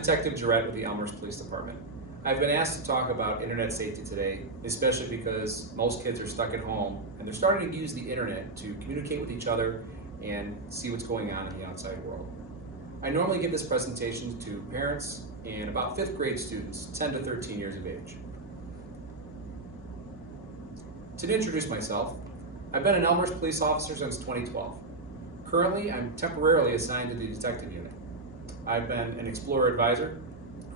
Detective Jarrette with the Elmhurst Police Department. I've been asked to talk about internet safety today, especially because most kids are stuck at home and they're starting to use the internet to communicate with each other and see what's going on in the outside world. I normally give this presentation to parents and about 5th grade students, 10 to 13 years of age. To introduce myself, I've been an Elmhurst police officer since 2012. Currently, I'm temporarily assigned to the detective unit. I've been an Explorer advisor,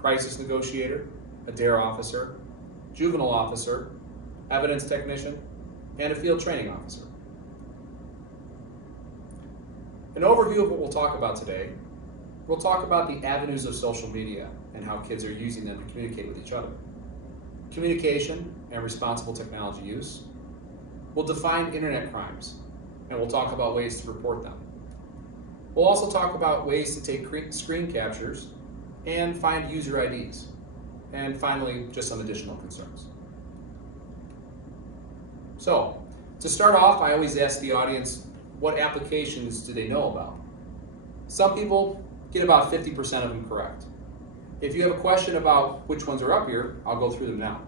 crisis negotiator, a DARE officer, juvenile officer, evidence technician, and a field training officer. An overview of what we'll talk about today. We'll talk about the avenues of social media and how kids are using them to communicate with each other. Communication and responsible technology use. We'll define internet crimes, and we'll talk about ways to report them. We'll also talk about ways to take screen captures and find user IDs. And finally, just some additional concerns. So, to start off, I always ask the audience, what applications do they know about? Some people get about 50% of them correct. If you have a question about which ones are up here, I'll go through them now.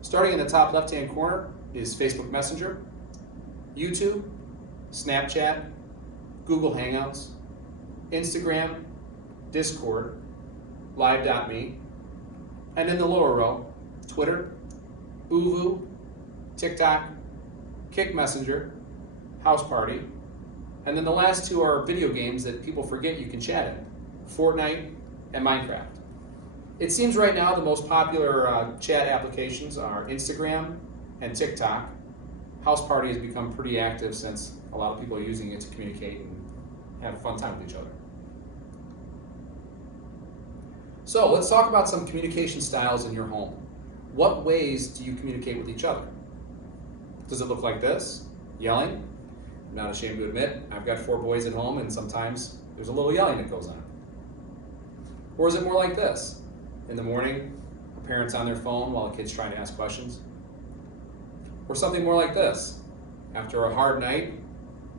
Starting in the top left-hand corner is Facebook Messenger, YouTube, Snapchat, Google Hangouts, Instagram, Discord, Live.me, and in the lower row, Twitter, Uvu, TikTok, Kick Messenger, House Party, and then the last two are video games that people forget you can chat in, Fortnite and Minecraft. It seems right now the most popular chat applications are Instagram and TikTok. House Party has become pretty active since a lot of people are using it to communicate and have a fun time with each other. So let's talk about some communication styles in your home. What ways do you communicate with each other? Does it look like this? Yelling? I'm not ashamed to admit, I've got 4 boys at home and sometimes there's a little yelling that goes on. Or is it more like this? In the morning, a parent's on their phone while a kid's trying to ask questions. Or something more like this. After a hard night,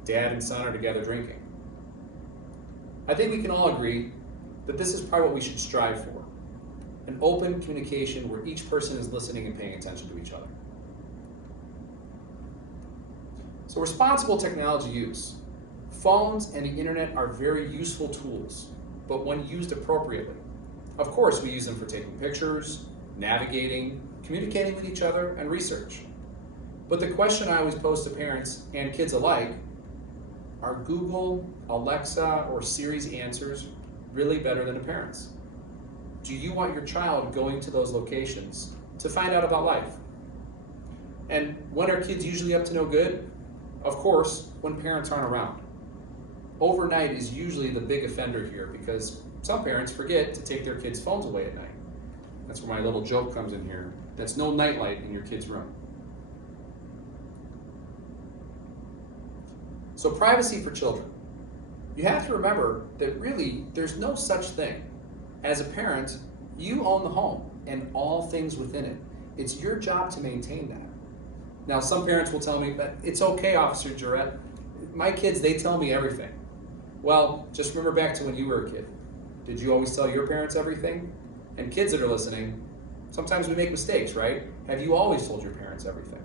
dad and son are together drinking. I think we can all agree that this is probably what we should strive for. An open communication where each person is listening and paying attention to each other. So responsible technology use. Phones and the internet are very useful tools, but when used appropriately. Of course, we use them for taking pictures, navigating, communicating with each other, and research. But the question I always pose to parents and kids alike, are Google, Alexa, or Siri's answers really better than a parent's? Do you want your child going to those locations to find out about life? And when are kids usually up to no good? Of course, when parents aren't around. Overnight is usually the big offender here because some parents forget to take their kids' phones away at night. That's where my little joke comes in here. That's no nightlight in your kid's room. So privacy for children. You have to remember that really there's no such thing. As a parent, you own the home and all things within it. It's your job to maintain that. Now some parents will tell me, but it's okay, Officer Jarrette. My kids, they tell me everything. Well, just remember back to when you were a kid. Did you always tell your parents everything? And kids that are listening, sometimes we make mistakes, right? Have you always told your parents everything?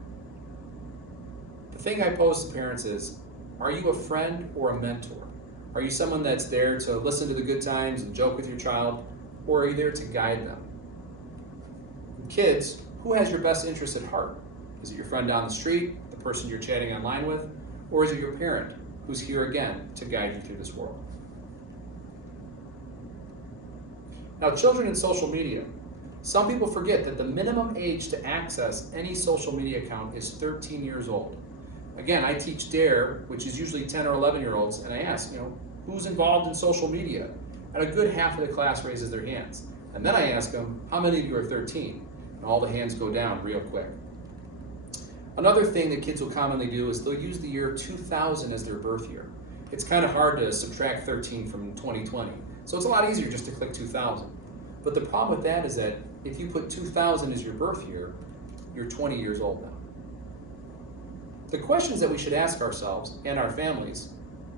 The thing I pose to parents is, are you a friend or a mentor? Are you someone that's there to listen to the good times and joke with your child, or are you there to guide them? Kids, who has your best interest at heart? Is it your friend down the street, the person you're chatting online with, or is it your parent who's here again to guide you through this world? Now, children in social media. Some people forget that the minimum age to access any social media account is 13 years old. Again, I teach DARE, which is usually 10 or 11-year-olds, and I ask, who's involved in social media? And a good half of the class raises their hands. And then I ask them, how many of you are 13? And all the hands go down real quick. Another thing that kids will commonly do is they'll use the year 2000 as their birth year. It's kind of hard to subtract 13 from 2020. So it's a lot easier just to click 2000. But the problem with that is that if you put 2000 as your birth year, you're 20 years old now. The questions that we should ask ourselves and our families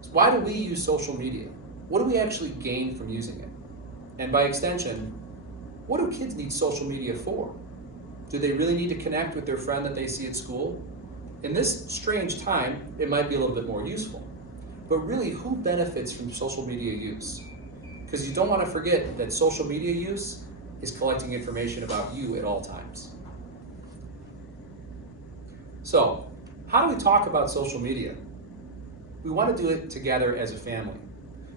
is, why do we use social media? What do we actually gain from using it? And by extension, what do kids need social media for? Do they really need to connect with their friend that they see at school? In this strange time, it might be a little bit more useful. But really, who benefits from social media use? Because you don't want to forget that social media use is collecting information about you at all times. So, how do we talk about social media? We want to do it together as a family.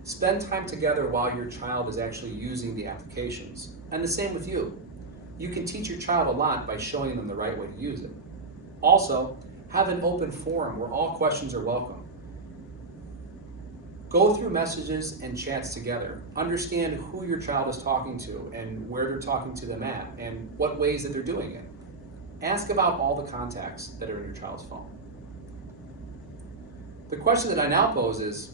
Spend time together while your child is actually using the applications. And the same with you. You can teach your child a lot by showing them the right way to use it. Also, have an open forum where all questions are welcome. Go through messages and chats together. Understand who your child is talking to and where they're talking to them at and what ways that they're doing it. Ask about all the contacts that are in your child's phone. The question that I now pose is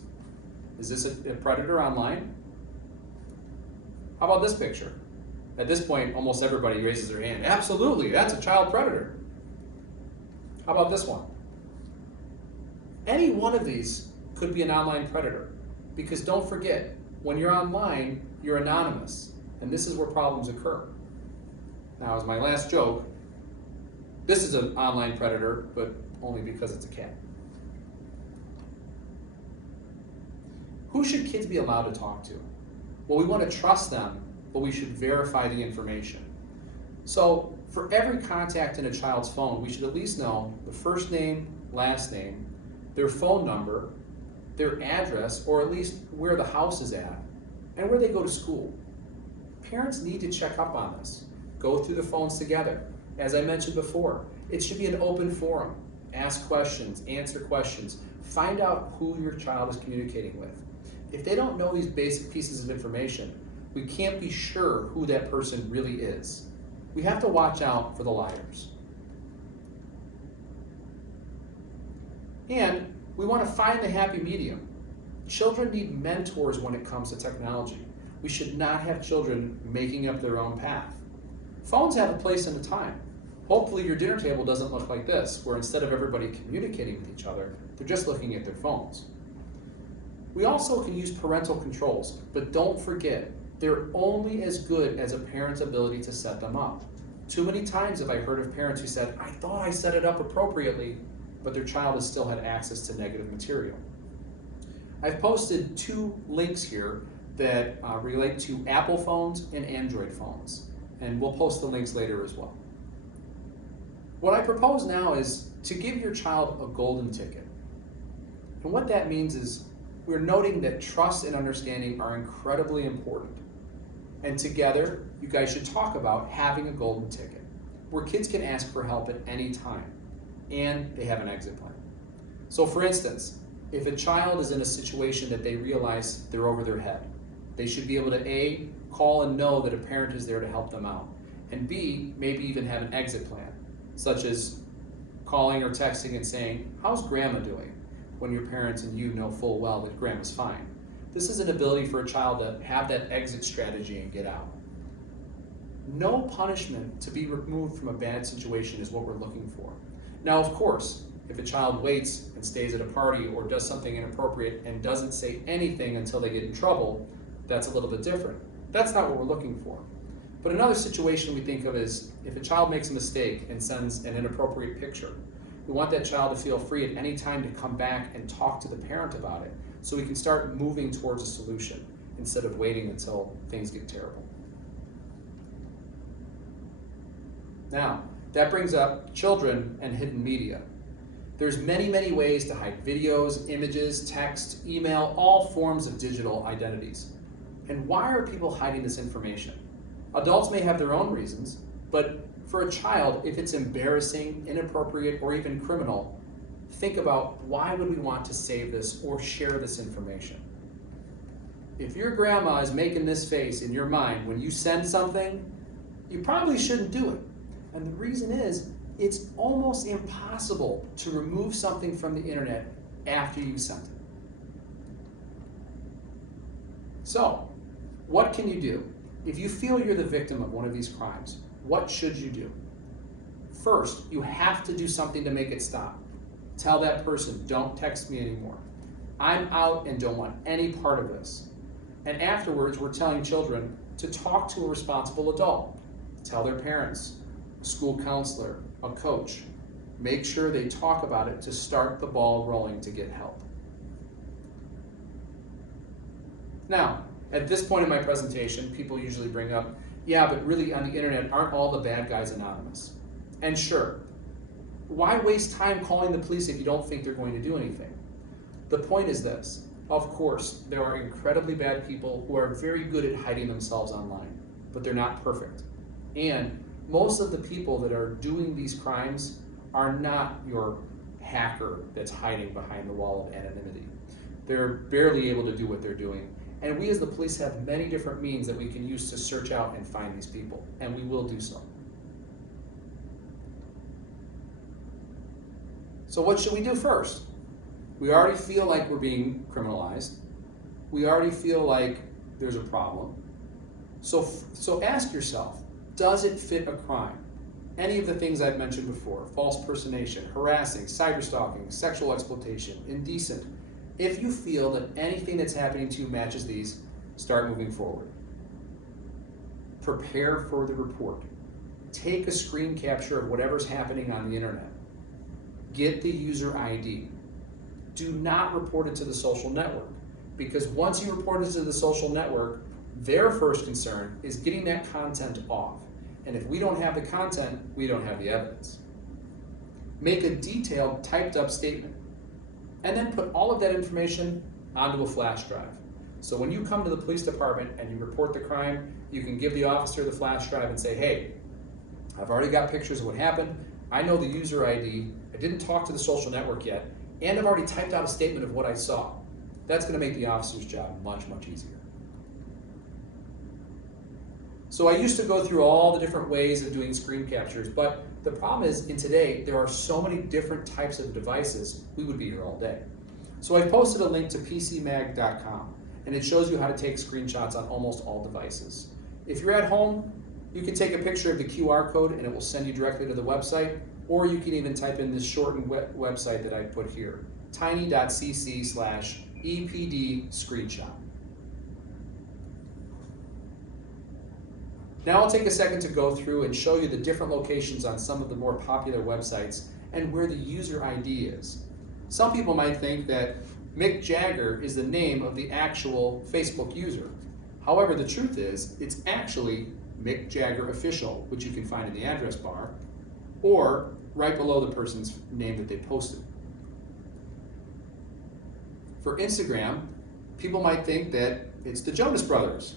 this a predator online? How about this picture? At this point, almost everybody raises their hand. Absolutely, that's a child predator. How about this one? Any one of these could be an online predator, because don't forget, when you're online, you're anonymous, and this is where problems occur. Now, as my last joke, this is an online predator, but only because it's a cat. Who should kids be allowed to talk to? Well, we want to trust them, but we should verify the information. So, for every contact in a child's phone, we should at least know the first name, last name, their phone number, their address, or at least where the house is at, and where they go to school. Parents need to check up on this. Go through the phones together. As I mentioned before, it should be an open forum. Ask questions, answer questions, find out who your child is communicating with. If they don't know these basic pieces of information, we can't be sure who that person really is. We have to watch out for the liars. And we want to find the happy medium. Children need mentors when it comes to technology. We should not have children making up their own path. Phones have a place and a time. Hopefully your dinner table doesn't look like this, where instead of everybody communicating with each other, they're just looking at their phones. We also can use parental controls, but don't forget, they're only as good as a parent's ability to set them up. Too many times have I heard of parents who said, I thought I set it up appropriately, but their child has still had access to negative material. I've posted 2 links here that relate to Apple phones and Android phones, and we'll post the links later as well. What I propose now is to give your child a golden ticket. And what that means is we're noting that trust and understanding are incredibly important. And together, you guys should talk about having a golden ticket, where kids can ask for help at any time, and they have an exit plan. So for instance, if a child is in a situation that they realize they're over their head, they should be able to A, call and know that a parent is there to help them out, and B, maybe even have an exit plan, such as calling or texting and saying, how's grandma doing? When your parents and you know full well that grandma's fine. This is an ability for a child to have that exit strategy and get out. No punishment to be removed from a bad situation is what we're looking for. Now, of course, if a child waits and stays at a party or does something inappropriate and doesn't say anything until they get in trouble, that's a little bit different. That's not what we're looking for. But another situation we think of is if a child makes a mistake and sends an inappropriate picture. We want that child to feel free at any time to come back and talk to the parent about it so we can start moving towards a solution instead of waiting until things get terrible. Now, that brings up children and hidden media. There's many, many ways to hide videos, images, text, email, all forms of digital identities. And why are people hiding this information? Adults may have their own reasons, but for a child, if it's embarrassing, inappropriate, or even criminal, think about why would we want to save this or share this information? If your grandma is making this face in your mind when you send something, you probably shouldn't do it. And the reason is, it's almost impossible to remove something from the internet after you sent it. So, what can you do? If you feel you're the victim of one of these crimes, what should you do? First, you have to do something to make it stop. Tell that person, don't text me anymore. I'm out and don't want any part of this. And afterwards, we're telling children, to talk to a responsible adult. Tell their parents, a school counselor, a coach. Make sure they talk about it to start the ball rolling to get help. Now, at this point in my presentation, people usually bring up, yeah, but really on the internet, aren't all the bad guys anonymous? And sure, why waste time calling the police if you don't think they're going to do anything? The point is this: of course, there are incredibly bad people who are very good at hiding themselves online, but they're not perfect. And most of the people that are doing these crimes are not your hacker that's hiding behind the wall of anonymity. They're barely able to do what they're doing. And we as the police have many different means that we can use to search out and find these people, and we will do so. So what should we do first? We already feel like we're being criminalized. We already feel like there's a problem. So ask yourself, does it fit a crime? Any of the things I've mentioned before: false personation, harassing, cyberstalking, sexual exploitation, indecent. If you feel that anything that's happening to you matches these, start moving forward. Prepare for the report. Take a screen capture of whatever's happening on the internet. Get the user ID. Do not report it to the social network, because once you report it to the social network, their first concern is getting that content off. And if we don't have the content, we don't have the evidence. Make a detailed typed up statement, and then put all of that information onto a flash drive. So when you come to the police department and you report the crime, you can give the officer the flash drive and say, hey, I've already got pictures of what happened. I know the user ID. I didn't talk to the social network yet. And I've already typed out a statement of what I saw. That's going to make the officer's job much, much easier. So I used to go through all the different ways of doing screen captures, but the problem is in today, there are so many different types of devices, we would be here all day. So I posted a link to pcmag.com, and it shows you how to take screenshots on almost all devices. If you're at home, you can take a picture of the QR code and it will send you directly to the website, or you can even type in this shortened website that I put here, tiny.cc/EPD screenshot. Now I'll take a second to go through and show you the different locations on some of the more popular websites and where the user ID is. Some people might think that Mick Jagger is the name of the actual Facebook user. However, the truth is, it's actually Mick Jagger Official, which you can find in the address bar, or right below the person's name that they posted. For Instagram, people might think that it's the Jonas Brothers,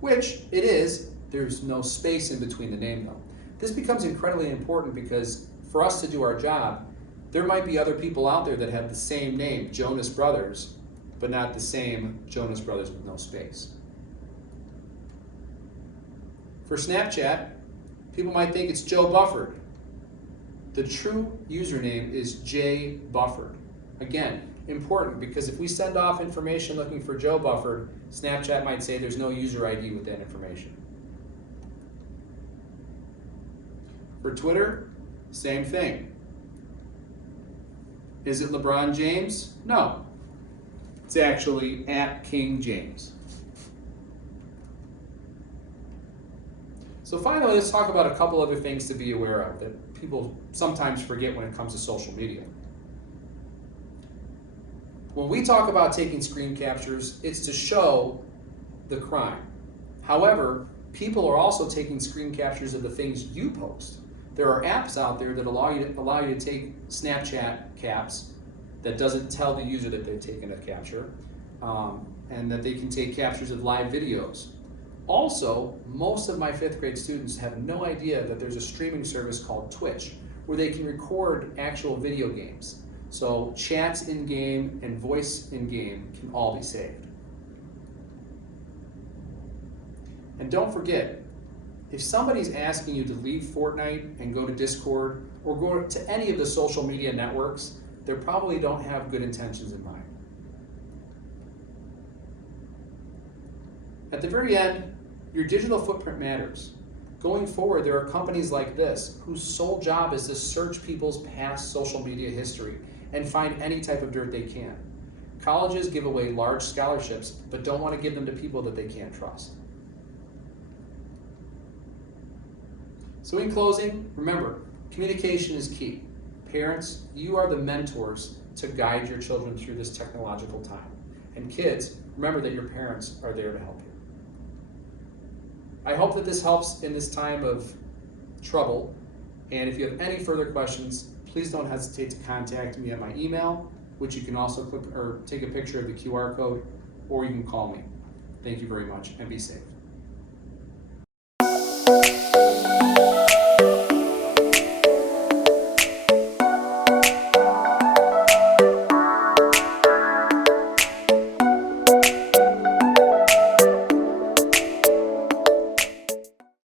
which it is. There's no space in between the name though. This becomes incredibly important because for us to do our job, there might be other people out there that have the same name, Jonas Brothers, but not the same Jonas Brothers with no space. For Snapchat, people might think it's Joe Bufford. The true username is J Bufford. Again, important, because if we send off information looking for Joe Bufford, Snapchat might say there's no user ID with that information. For Twitter, same thing. Is it LeBron James? No. It's actually @King James. So finally, let's talk about a couple other things to be aware of that people sometimes forget when it comes to social media. When we talk about taking screen captures, it's to show the crime. However, people are also taking screen captures of the things you post. There are apps out there that allow you to take Snapchat caps that doesn't tell the user that they've taken a capture, and that they can take captures of live videos. Also, most of my 5th grade students have no idea that there's a streaming service called Twitch where they can record actual video games. So chats in-game and voice in-game can all be saved. And don't forget, if somebody's asking you to leave Fortnite and go to Discord or go to any of the social media networks, they probably don't have good intentions in mind. At the very end, your digital footprint matters. Going forward, there are companies like this whose sole job is to search people's past social media history and find any type of dirt they can. Colleges give away large scholarships, but don't want to give them to people that they can't trust. So in closing, remember, communication is key. Parents, you are the mentors to guide your children through this technological time. And kids, remember that your parents are there to help you. I hope that this helps in this time of trouble. And if you have any further questions, please don't hesitate to contact me at my email, which you can also click or take a picture of the QR code, or you can call me. Thank you very much, and be safe.